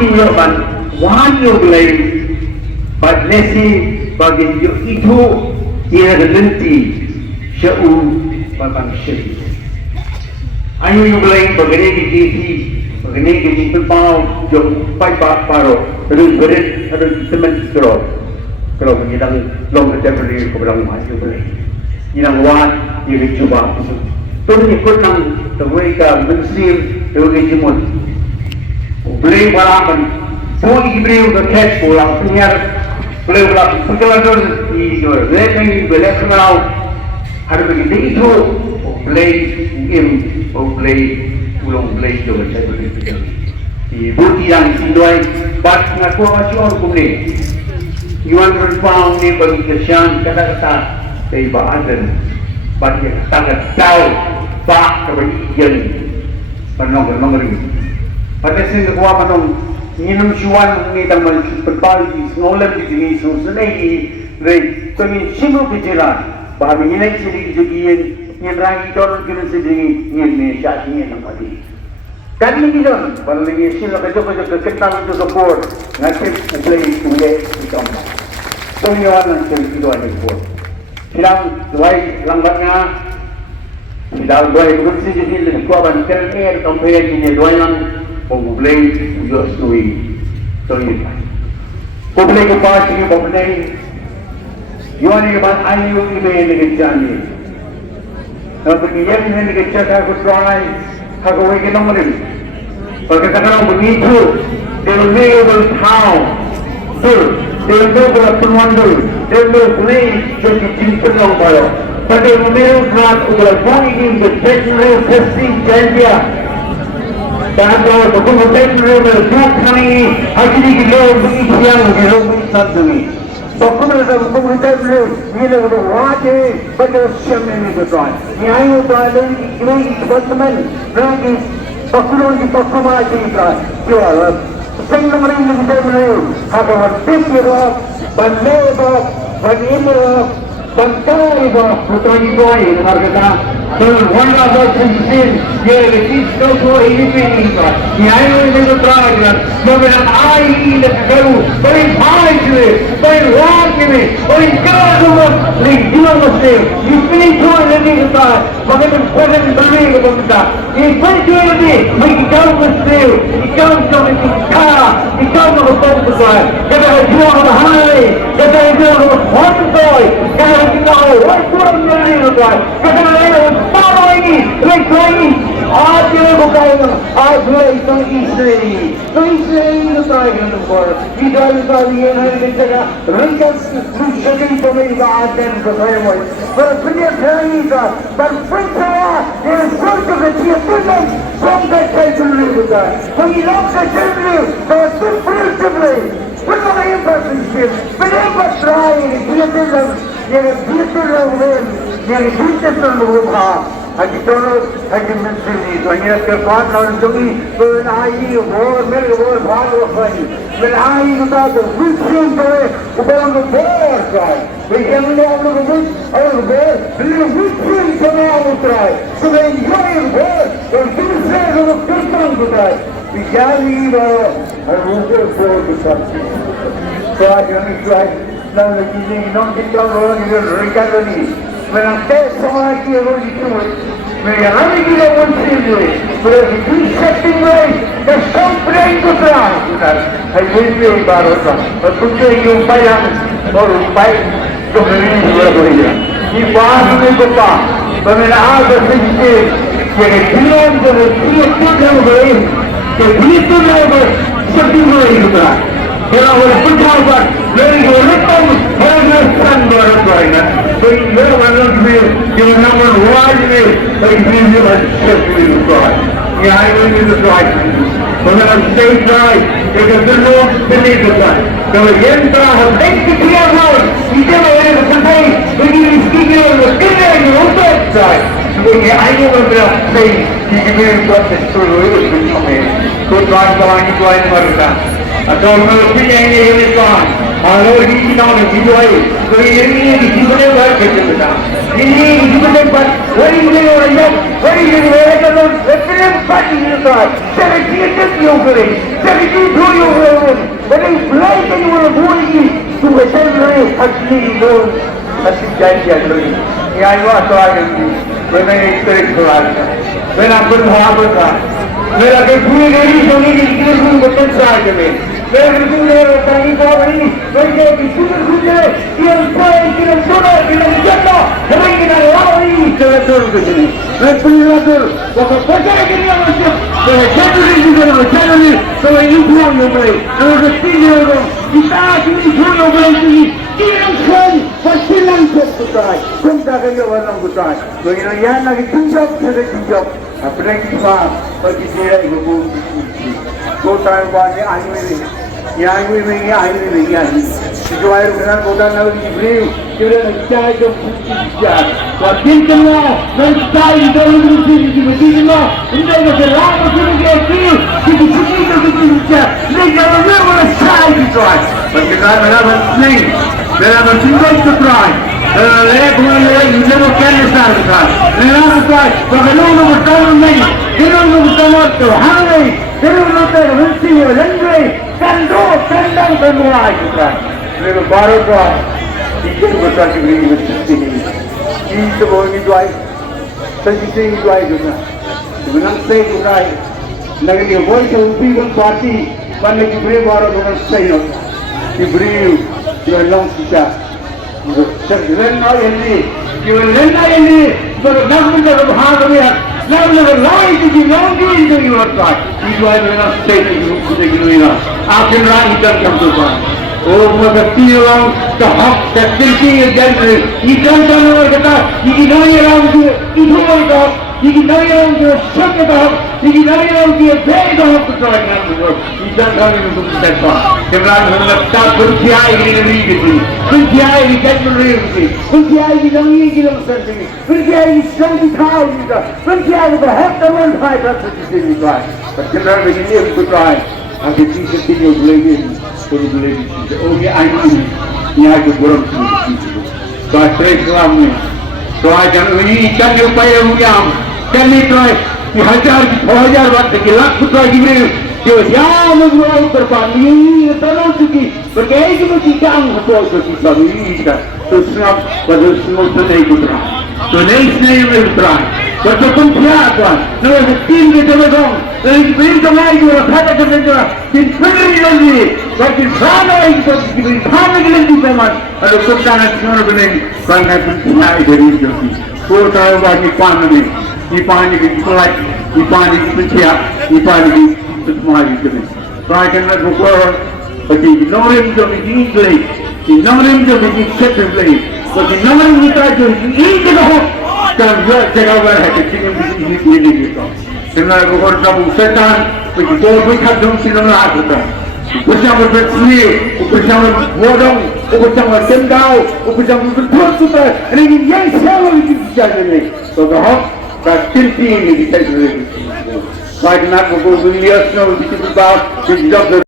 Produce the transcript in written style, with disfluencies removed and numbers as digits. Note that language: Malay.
kinyoban wan yung lay but nesi bagin yung itu ia lenti syau batang syari ayu yung lay bagani gigi bagani gigi pempau yung paidbah paro terus berit terus teman terus kalau menyidang long jingdwai ko bilang maju boleh yang wan yang cuba turun ikut nang mereka muslim dengan jemut boleh balapan semua jingdwai ke catch pulang penyiar boleh pulang perjalanan di jual lepas boleh kenal ada begitu itu boleh im boleh pulang boleh jual saya boleh pergi di bukti yang jingdwai bat ngaku macam orang boleh Yuan berfaham ni bagi kesian kata-kata dari bahagian bagi sangat jauh bak kepada yang penong-penong ini. Pada sini kuah penong minum syuan ni dan berbagi senolam di sini susunai dari kami semua bicara bahawa ini sendiri juga yang lagi dorong kita sendiri yang Malaysia ini nampak di. Kami bilang, kalau lagi sila kerja-kerja kekental untuk support, nasib mulai boleh ditambah. Tunjuan nasib jingdwai support. Silang dua lambatnya, silang dua kursi jadi lebih kuat dan air compare ini dua yang boleh just doing. Tunjuan. Boleh kepas ini boleh. Yuan ini bahan ayu ini dengan jani. Kalau begini dengan kerja aku try. Hagaway kita mo rin. Pagkatakaroon begitu, they will live in town. They will live in a wonder. They will play just a simple number. But they will live not over going in the jingdwai testing India. Dahil ko kung jingdwai na duke kami, hagili gilo begitu yang gilo begitu ni. Dokumen kung jingdwai gilo gilo wajib pada siapa ni betul. Hynñiewtrep ini teman-teman lagi pakulun di pakuma jingdwai. Jual. Sehingga mereka jingdwai ada berpikir, berlebak, berimah, berkaribah putra jingdwai dengar kata. Wala berfungsi, dia kita semua hidup ini. Hynñiewtrep dan memang air ini kalau berhai je, berwak je, berkah semua lingkungan mesti. Ini semua ini kita, bagaimana orang beli kita. Ini semua ini kita mesti, kita mesti kita, kita mesti kita. Kita jual mahal, kita jual hontoi, kita jual orang beli kita. Kita Sawa ini, lagi आज ये बताएगा आज वो इतना इसलिए तो इसलिए बताया गया नंबर इधर उधर ये नहीं जगह रिंकल शरीर तो मेरी बात है बताया हुआ पर फिर नहीं था पर फिर था ये सोच के लिए तुमने from that culture होता है तो ये लोग का culture तो simply फिर तो ये person फिर ये बस try ये beautiful bhah Hagi tono, hagi menteri, soalnya kerjaan orang jungi berlai, baru lagi, berlai kita tu, muslim tu, orang tu bersai, yang ni orang tu beli muslim semua orang try, sebab yang orang Islam orang Kristen tu try, bijari baru, harus bersatu. So aja ni try, lalu kita non kita orang ini rekan ni. Menanti semua kita itu, mengenai kita muslim, berarti setting way, sampai itu terang. Hari ini baru tu, betul yang bayang, baru bayang, kemudian berapa? Ini baru ni bapa, mengenai apa sih? Jadi film jadi film level, jadi film level, setting way itu terang. Kalau orang pejabat, dari orang orang baru terang. So you know I don't feel your number one is like you are just really God. Yeah, I know you the right. But when I'm staying right, because the Lord believes in that. So bynta has makes the clear road. He never had a today. When you speak on the dinner, you also side. So I know what they're saying. He can really got this through. It was good for me. Good God, God, you go in the I don't know if we ain't even gone. Kalau di tahun jingdwai, ini di mana buat kerja ini di mana buat, ini orang yang, ini orang yang film party itu, jadi kita diukur, jadi kita diukur, jadi flight ini orang buat ini, tu macam ni, hati itu, hati jadi lagi. Yang itu asal ini, mana ekstrik soal, mana bhah bhah, mana kebuai ini, soalnya kita pun betul sahaja ni. Mereka berdua tadi kau ini, mereka berdua yang baik, yang sunnah, yang jannah, mereka lari terlalu ke sini. Mereka terlalu, waktu percaya ke dia macam, mereka jadi juga macam ni, kalau ibu yang boleh, kalau ketiga orang, kita ibu yang boleh ini, kirim kan, pasilan berputar, kita kaya orang putar. Mereka yang lagi tunjuk, saya tunjuk, apa lagi faham, bagi dia ibu pun. Kota yang ahli ini, yang ini ahli ini, jingdwai dengan kota yang jingdwai, kita nak cari jom pujian. Waktu kita nak cari jom pujian, kita nak berlaku dengan dia, kita pujian. Mereka berdua cari jingdwai. Mereka berlaku mereka jingdwai jingdwai. Mereka kita bukan besar. Mereka bagaimana bertahan ini, kita bertahan terhari. Terus terhenti lagi, kandang keluar juga. Mereka baru buat, itu besar juga ini. Itu boleh jingdwai, terjadi jingdwai juga. Sebenarnya saya juga, lagi dia boleh terus parti, mana jingdwai baru dengan saya. Jingdwai, dia long kita. Lena ini, baru nak menjadi bahasa dia. Lalu lari ke long itu ibarat. Jingdwai dengan saya itu ibarat. Akhir rakyat dan kehidupan. Oh, mesti orang tahap tertinggi jadi. Ikan orang kata, ikan orang itu orang. Ikan orang itu sangat tahap. Ikan orang itu beda tahap keterangan itu. Ikan orang itu besar. Kemudian orang tak berjaya ini gitu. Berjaya ini jaitbynriew ini. Berjaya ini langi kita sendiri. Berjaya ini sendiri tahu kita. Berjaya itu haftaman tahu kita sendiri kan. Kemudian begini untuk try. Agar kita tidak boleh boleh. Oh dia ini ada borong sendiri. So saya selalu. So jangan ini ikan yang upaya uyam. Kami try. Di hajar watt lakh putra jingdwai. Dia yang menjual berbanding terlalu tinggi. Berkait dengan ikan betul kita ini kita. Terus pada semua tunai putra. Tunai sendiri putra. Bertukar siapa? Nama tim kita betul. Dari bynta lagi orang kata kerja. Tim pergi lagi. Bagi sana itu kita sana lagi zaman. Ada kesan semua benar. Bangga punya dari itu. Kota bagi pandemi. Ipan ini pelat, ipan ini pencet, ipan ini semua itu. Saya kena buka bagi norim jom ini play, norim jom ini set play, bagi norim kita jom ini kita dan buat jaga berhati ini gitu. Kena buka tabu setan, bagi dua kat jom silam lakukan. Bersama bersih, bersama bodong, bersama tendau, bersama betul kita. Ini yang sama itu jadi. So tak tinggi ini kita itu. Baik nak buku beliau semua itu sebab